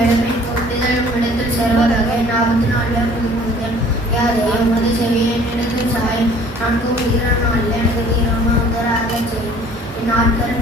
வேடமே கொண்டுதல் இடத்தில் சேர்வதாக நாற்பத்தி நாலு முதல் யாரே உமது செவியை இடத்தில் சாய் நான்கு உயிரான அல்ல எனக்கு தீரமாக செய்யும் நாட்கள்